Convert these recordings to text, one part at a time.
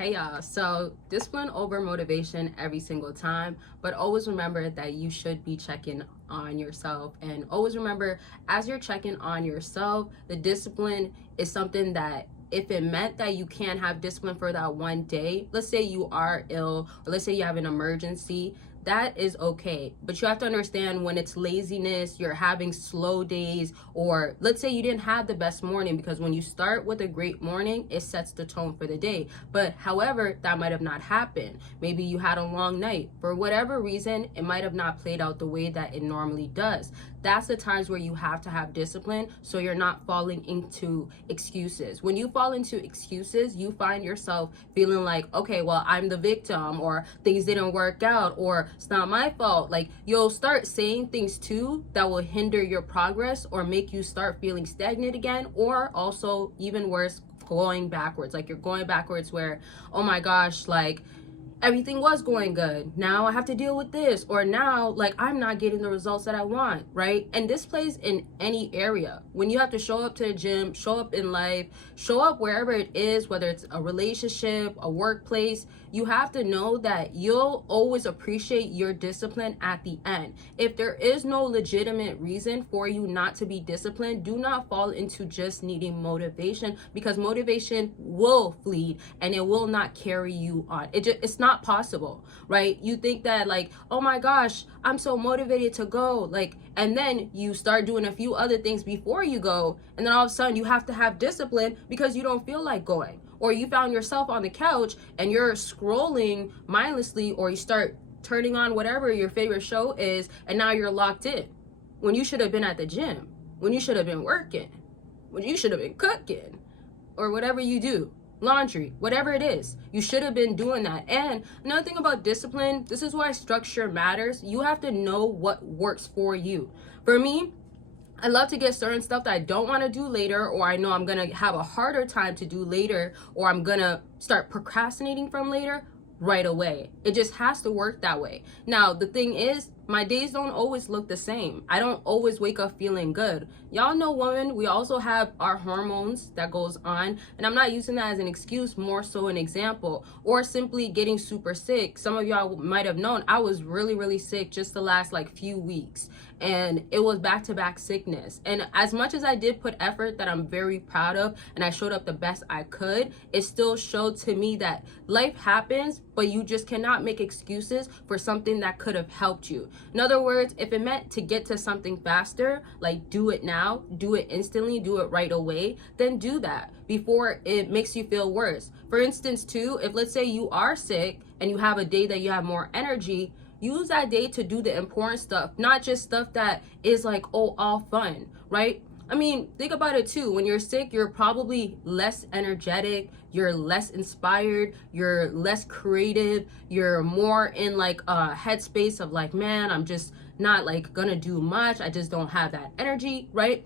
Hey y'all, so discipline over motivation every single time, but always remember that you should be checking on yourself. And always remember, as you're checking on yourself, the discipline is something that if it meant that you can't have discipline for that one day, let's say you are ill, or let's say you have an emergency, that is okay. But you have to understand when it's laziness, you're having slow days, or let's say you didn't have the best morning, because when you start with a great morning, it sets the tone for the day. But however, that might have not happened. Maybe you had a long night. For whatever reason, it might have not played out the way that it normally does. That's the times where you have to have discipline so you're not falling into excuses. When you fall into excuses, you find yourself feeling like, okay, well, I'm the victim, or things didn't work out, or it's not my fault. Like, you'll start saying things too that will hinder your progress or make you start feeling stagnant again, or also even worse, going backwards. Like, you're going backwards where, oh my gosh, like everything was going good, now I have to deal with this, or now like I'm not getting the results that I want, right? And this plays in any area. When you have to show up to the gym, show up in life, show up wherever it is, whether it's a relationship, a workplace, you have to know that you'll always appreciate your discipline at the end. If there is no legitimate reason for you not to be disciplined, do not fall into just needing motivation, because motivation will flee and it will not carry you on. It's not possible, right? You think that like, oh my gosh, I'm so motivated to go, like, and then you start doing a few other things before you go, and then all of a sudden you have to have discipline because you don't feel like going, or you found yourself on the couch and you're scrolling mindlessly, or you start turning on whatever your favorite show is, and now you're locked in when you should have been at the gym, when you should have been working, when you should have been cooking, or whatever you do, laundry, whatever it is, you should have been doing that. And another thing about discipline, this is why structure matters. You have to know what works for you. For me, I love to get certain stuff that I don't want to do later, or I know I'm going to have a harder time to do later, or I'm going to start procrastinating from later, right away. It just has to work that way. Now, the thing is, my days don't always look the same. I don't always wake up feeling good. Y'all know, women, we also have our hormones that goes on, and I'm not using that as an excuse, more so an example, or simply getting super sick. Some of y'all might have known I was really sick just the last like few weeks, and it was back-to-back sickness. And as much as I did put effort that I'm very proud of, and I showed up the best I could, it still showed to me that life happens, but you just cannot make excuses for something that could have helped you. In other words, if it meant to get to something faster, like do it now, do it instantly, do it right away, then do that before it makes you feel worse. For instance, too, if let's say you are sick and you have a day that you have more energy, use that day to do the important stuff, not just stuff that is like, oh, all fun, right? I mean, think about it too. When you're sick, you're probably less energetic, you're less inspired, you're less creative, you're more in like a headspace of like, man, I'm just not like gonna do much. I just don't have that energy, right?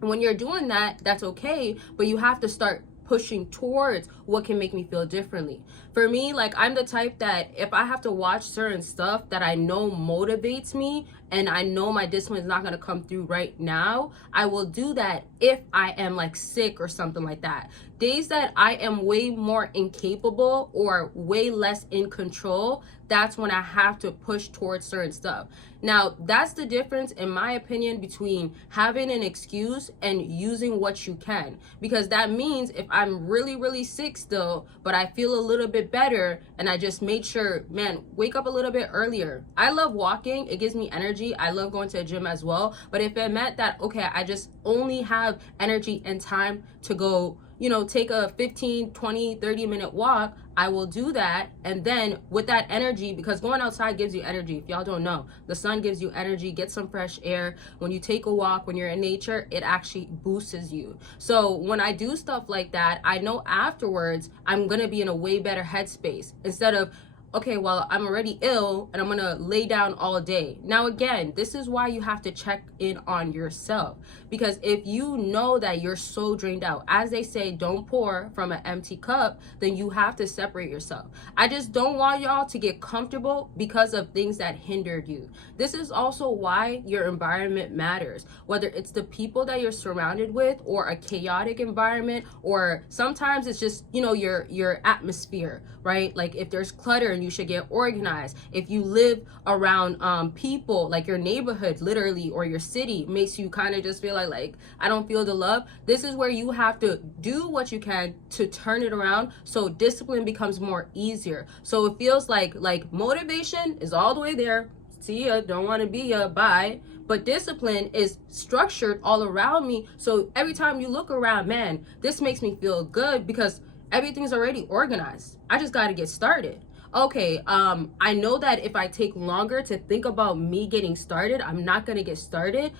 And when you're doing that, that's okay, but you have to start pushing towards what can make me feel differently. For me, like, I'm the type that if I have to watch certain stuff that I know motivates me and I know my discipline is not going to come through right now, I will do that if I am like sick or something like that. Days that I am way more incapable or way less in control, that's when I have to push towards certain stuff. Now, that's the difference, in my opinion, between having an excuse and using what you can. Because that means if I'm really sick still, but I feel a little bit better, and I just made sure, man, wake up a little bit earlier. I love walking. It gives me energy. I love going to the gym as well. But if it meant that, okay, I just only have energy and time to go, you know, take a 15, 20, 30-minute walk, I will do that. And then with that energy, because going outside gives you energy. If y'all don't know, the sun gives you energy. Get some fresh air. When you take a walk, when you're in nature, it actually boosts you. So when I do stuff like that, I know afterwards I'm going to be in a way better headspace, instead of okay, well, I'm already ill and I'm gonna lay down all day. Now, again, this is why you have to check in on yourself, because if you know that you're so drained out, as they say, don't pour from an empty cup, then you have to separate yourself. I just don't want y'all to get comfortable because of things that hindered you. This is also why your environment matters, whether it's the people that you're surrounded with or a chaotic environment, or sometimes it's just, you know, your atmosphere, right? Like if there's clutter and you should get organized. If you live around people, like your neighborhood literally or your city makes you kind of just feel like I don't feel the love, this is where you have to do what you can to turn it around so discipline becomes more easier. So it feels like motivation is all the way there, see ya, don't want to be ya, bye. But discipline is structured all around me, so every time you look around, man, this makes me feel good because everything's already organized. I just got to get started. Okay, I know that if I take longer to think about me getting started, I'm not going to get started,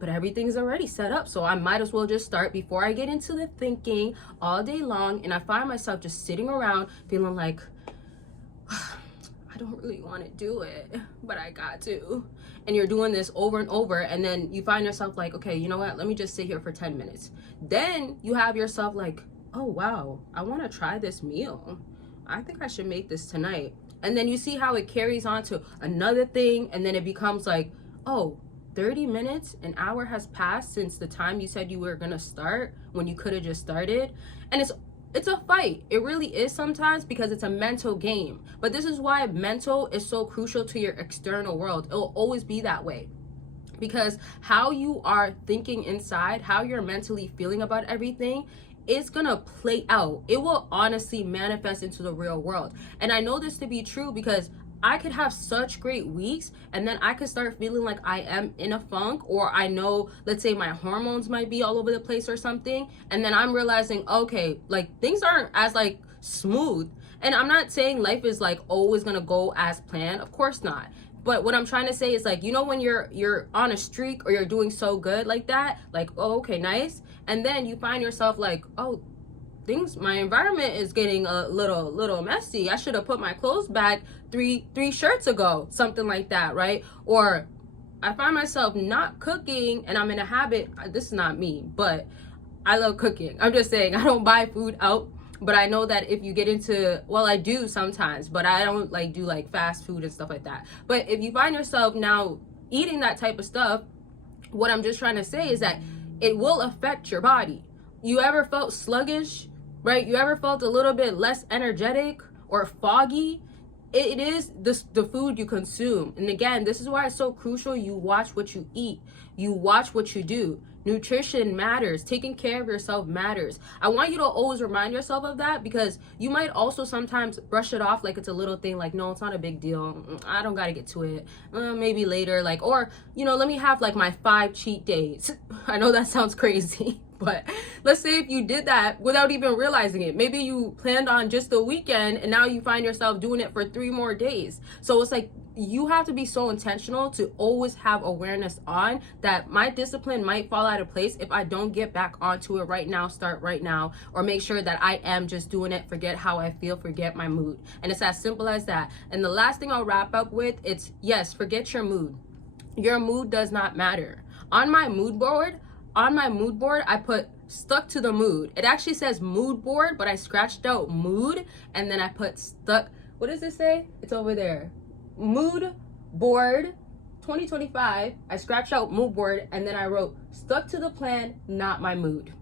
but everything's already set up, so I might as well just start before I get into the thinking all day long, and I find myself just sitting around feeling like, I don't really want to do it, but I got to. And you're doing this over and over, and then you find yourself like, okay, you know what, let me just sit here for 10 minutes. Then you have yourself like, oh wow, I want to try this meal. I think I should make this tonight. And then you see how it carries on to another thing, and then it becomes like, oh, 30 minutes, an hour has passed since the time you said you were gonna start when you could have just started. And it's a fight. It really is sometimes, because it's a mental game. But this is why mental is so crucial to your external world. It'll always be that way, because how you are thinking inside, how you're mentally feeling about everything, it's gonna play out. It will honestly manifest into the real world. And I know this to be true because I could have such great weeks, and then I could start feeling like I am in a funk, or I know, let's say my hormones might be all over the place or something, and then I'm realizing, okay, like things aren't as like smooth. And I'm not saying life is like always gonna go as planned, of course not. But what I'm trying to say is, like, you know, when you're on a streak or you're doing so good like that, like, oh, okay, nice. And then you find yourself like, oh, my environment is getting a little messy. I should have put my clothes back three shirts ago, something like that, right? Or I find myself not cooking, and I'm in a habit. This is not me, but I love cooking. I'm just saying, I don't buy food out. But I know that if you get into, well, I do sometimes, but I don't like do like fast food and stuff like that. But if you find yourself now eating that type of stuff, what I'm just trying to say is that it will affect your body. You ever felt sluggish, right? You ever felt a little bit less energetic or foggy? It is the food you consume. And again, this is why it's so crucial you watch what you eat. You watch what you do. Nutrition matters. Taking care of yourself matters. I want you to always remind yourself of that, because you might also sometimes brush it off like it's a little thing, like, no, it's not a big deal. I don't got to get to it. Maybe later, like, or, you know, let me have like my 5 cheat days. I know that sounds crazy, but let's say if you did that without even realizing it, maybe you planned on just the weekend and now you find yourself doing it for 3 more days. So it's like, you have to be so intentional to always have awareness on that my discipline might fall out of place if I don't get back onto it right now, start right now, or make sure that I am just doing it, forget how I feel, forget my mood. And it's as simple as that. And the last thing I'll wrap up with, it's, yes, forget your mood. Your mood does not matter. On my mood board, I put stuck to the mood. It actually says mood board, but I scratched out mood and then I put stuck. What does it say? It's over there. Mood board 2025. I scratched out mood board and then I wrote stuck to the plan, not my mood.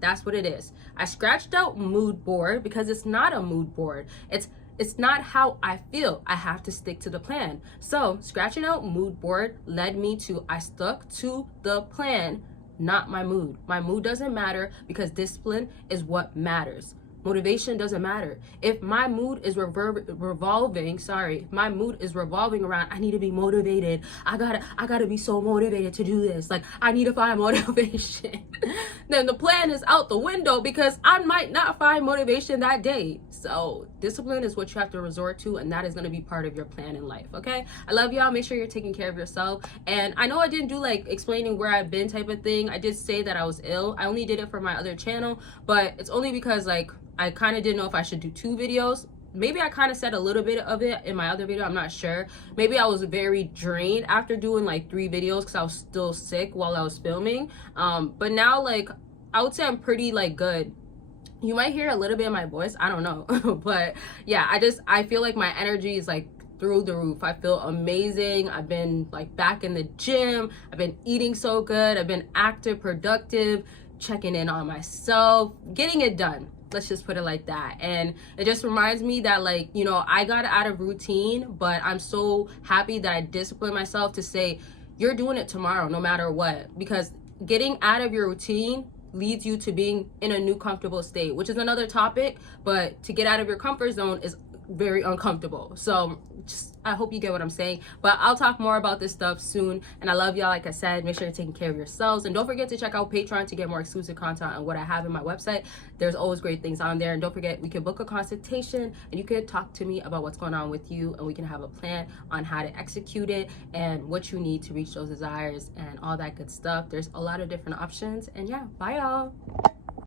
That's what it is. I scratched out mood board because it's not a mood board. It's not how I feel. I have to stick to the plan. So scratching out mood board led me to I stuck to the plan, not my mood. My mood doesn't matter because discipline is what matters. Motivation doesn't matter. If my mood is revolving around, I need to be motivated. I gotta be so motivated to do this. Like, I need to find motivation. Then the plan is out the window because I might not find motivation that day. So discipline is what you have to resort to, and that is going to be part of your plan in life. Okay, I love y'all. Make sure you're taking care of yourself. And I know I didn't do like explaining where I've been type of thing. I did say that I was ill. I only did it for my other channel, but it's only because like I kind of didn't know if I should do 2 videos. maybe I kind of said a little bit of it in my other video, I'm not sure. Maybe I was very drained after doing like 3 videos because I was still sick while I was filming. But now, like, I would say I'm pretty like good. You might hear a little bit of my voice, I don't know. But yeah, I feel like my energy is like through the roof. I feel amazing. I've been like back in the gym. I've been eating so good. I've been active, productive, checking in on myself, getting it done. Let's just put it like that. And it just reminds me that, like, you know, I got out of routine, but I'm so happy that I disciplined myself to say, you're doing it tomorrow no matter what. Because getting out of your routine leads you to being in a new comfortable state, which is another topic, but to get out of your comfort zone is very uncomfortable. So just, I hope you get what I'm saying. But I'll talk more about this stuff soon. And I love y'all. Like I said, make sure you're taking care of yourselves. And don't forget to check out Patreon to get more exclusive content on what I have in my website. There's always great things on there. And don't forget, we can book a consultation and you can talk to me about what's going on with you. And we can have a plan on how to execute it and what you need to reach those desires and all that good stuff. There's a lot of different options. And yeah, bye y'all.